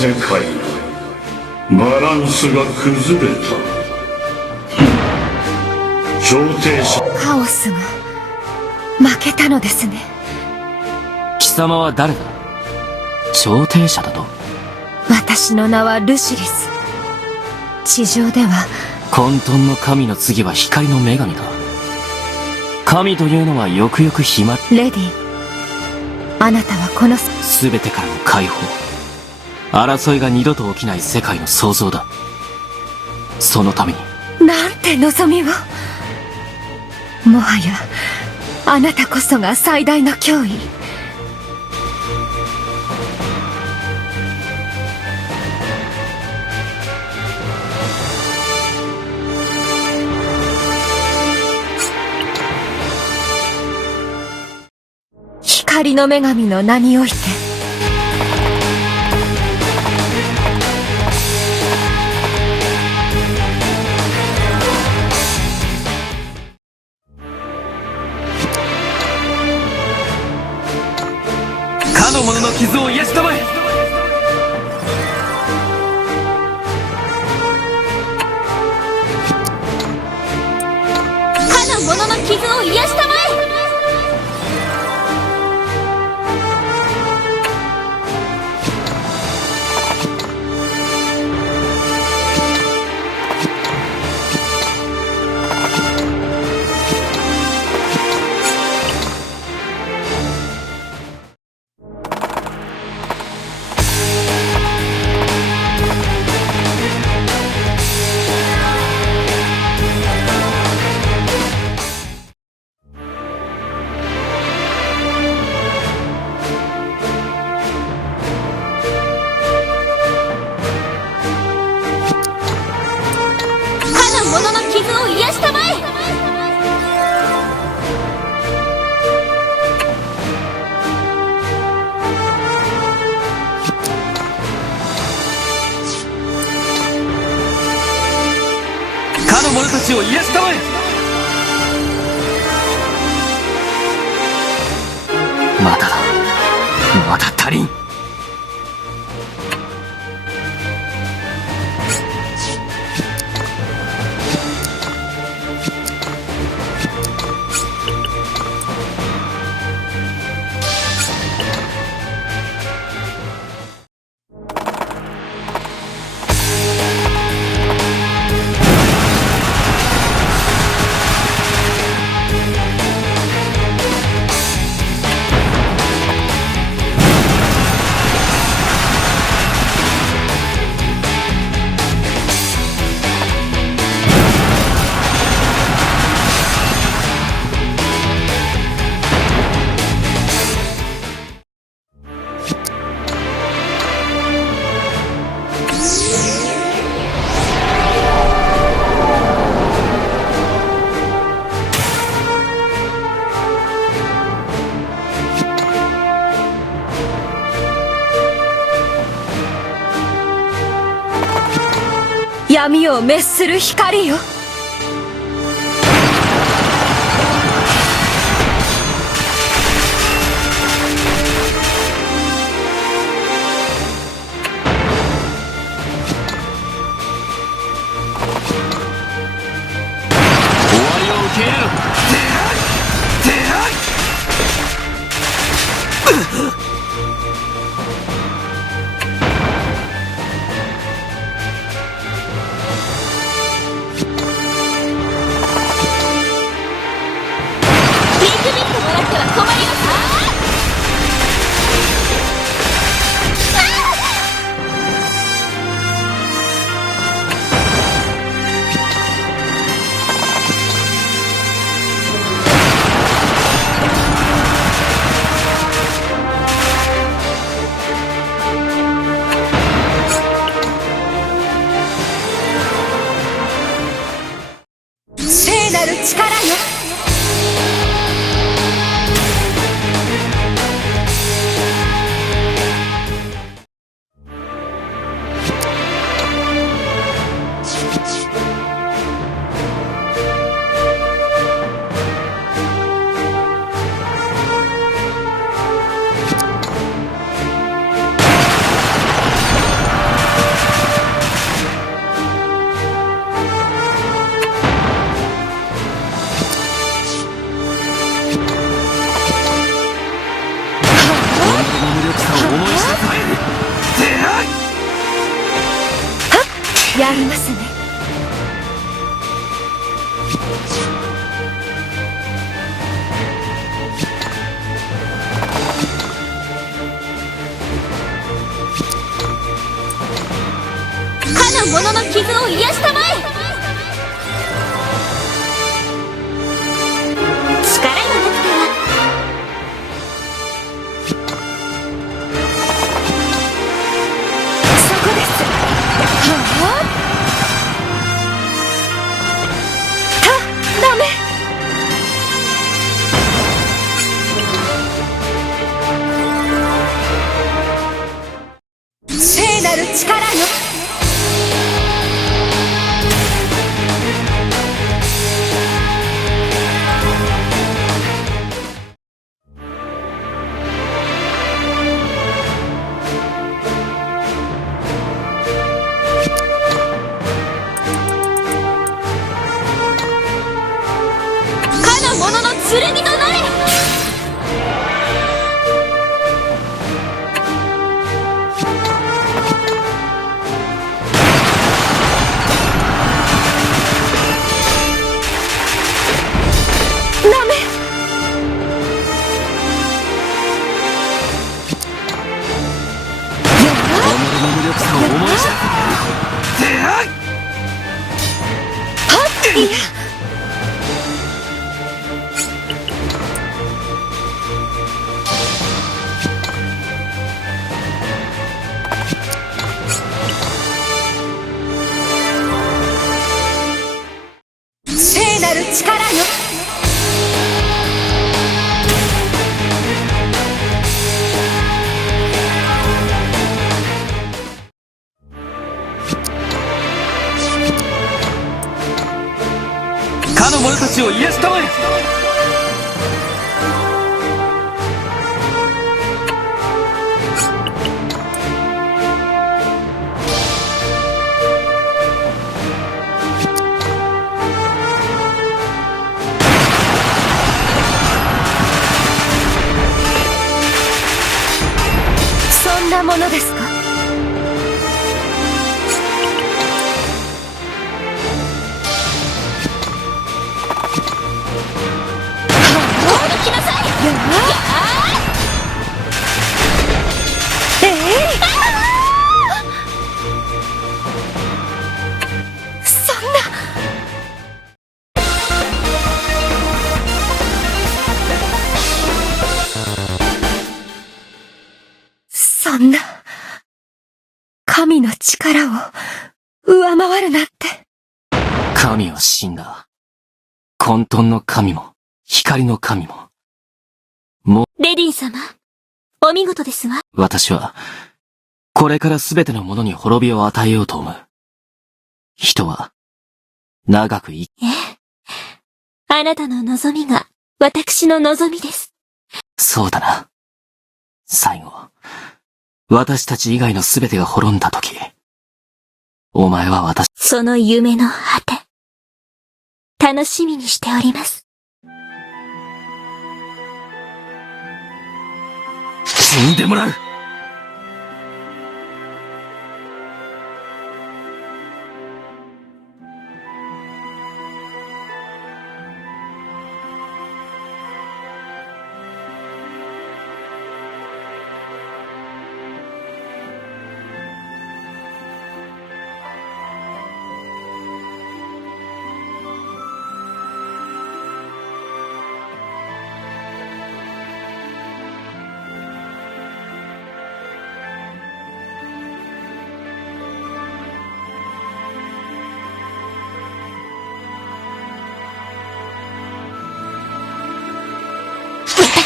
世界のバランスが崩れた。調停者カオスが負けたのですね。貴様は誰だ？調停者だと？私の名はルシリス。地上では混沌の神の次は光の女神だ。神というのはよくよく暇。レディ、あなたはこの全てからの解放、争いが二度と起きない世界の創造だ。そのためになんて望みを。もはやあなたこそが最大の脅威。光の女神の名において、かの者の傷を癒したまえ。かの者の傷を癒したまえ。者の傷を癒したまえ。かの者たちを癒したまえ。まだだ、まだ足りん。闇を滅する光よ。終わりを受け入れろ。聖なる力よ。かの者の傷を癒したまえ。力がなくては。そこです。はあ、ダメ。聖なる力よ。かの者の剣となれ。ダメ。己の無力さを思い知らせてやる。いや、聖なる力よ。かの者たちを癒したまえ。そんなものですか。来なさい。そんな。そんな神の力を上回るなんて。神は死んだ。混沌の神も光の神も。レディー様、お見事ですわ。私はこれからすべてのものに滅びを与えようと思う。人は長く生き、あなたの望みが私の望みです。そうだな。最後、私たち以外のすべてが滅んだとき、お前はその夢の果て、楽しみにしております。死んでもらう。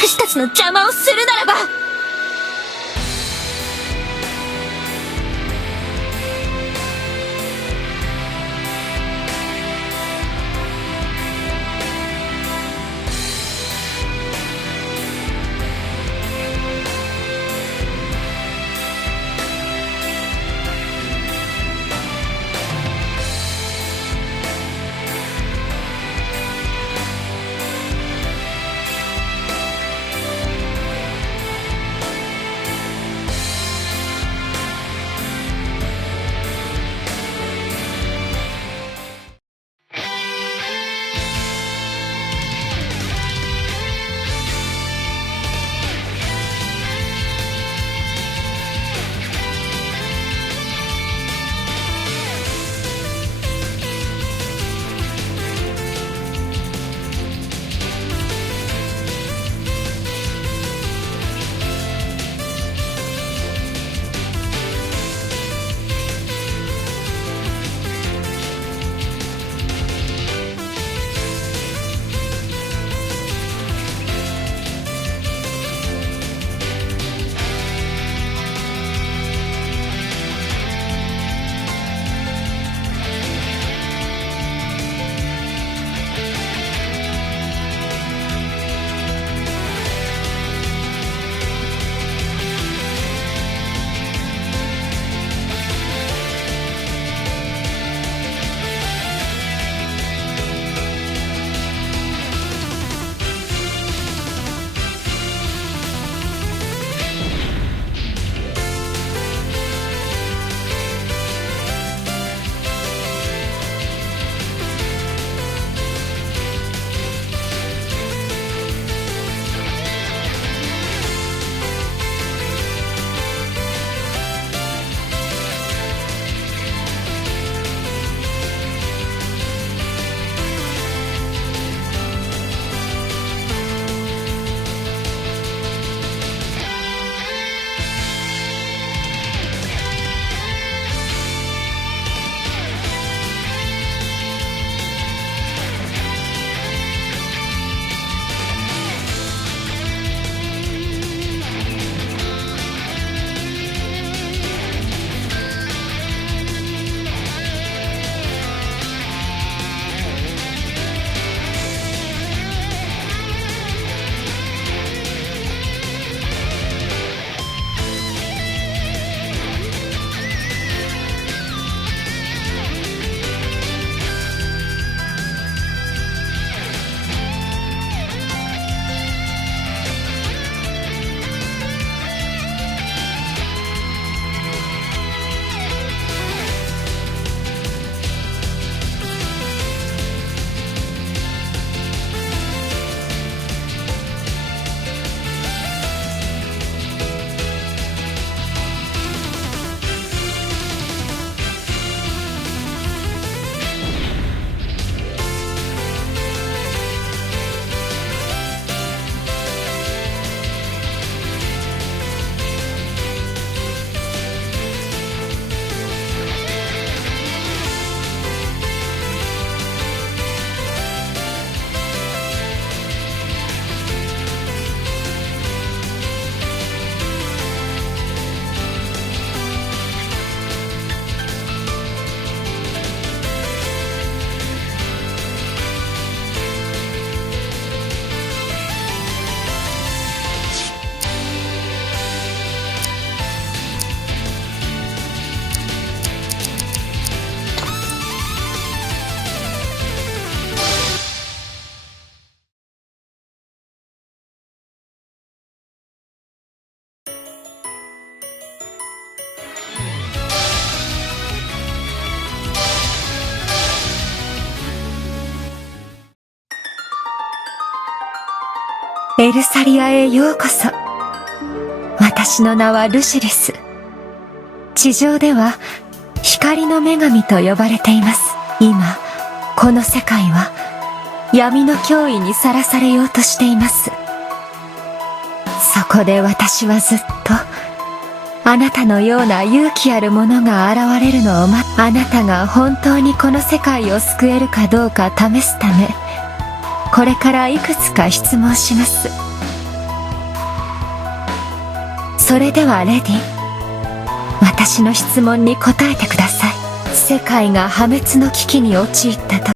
私たちの邪魔をするならば。エルサリアへようこそ。私の名はルシリス。地上では光の女神と呼ばれています。今、この世界は闇の脅威にさらされようとしています。そこで私はずっと、あなたのような勇気ある者が現れるのをあなたが本当にこの世界を救えるかどうか試すため、これからいくつか質問します。それではレディ、私の質問に答えてください。世界が破滅の危機に陥ったと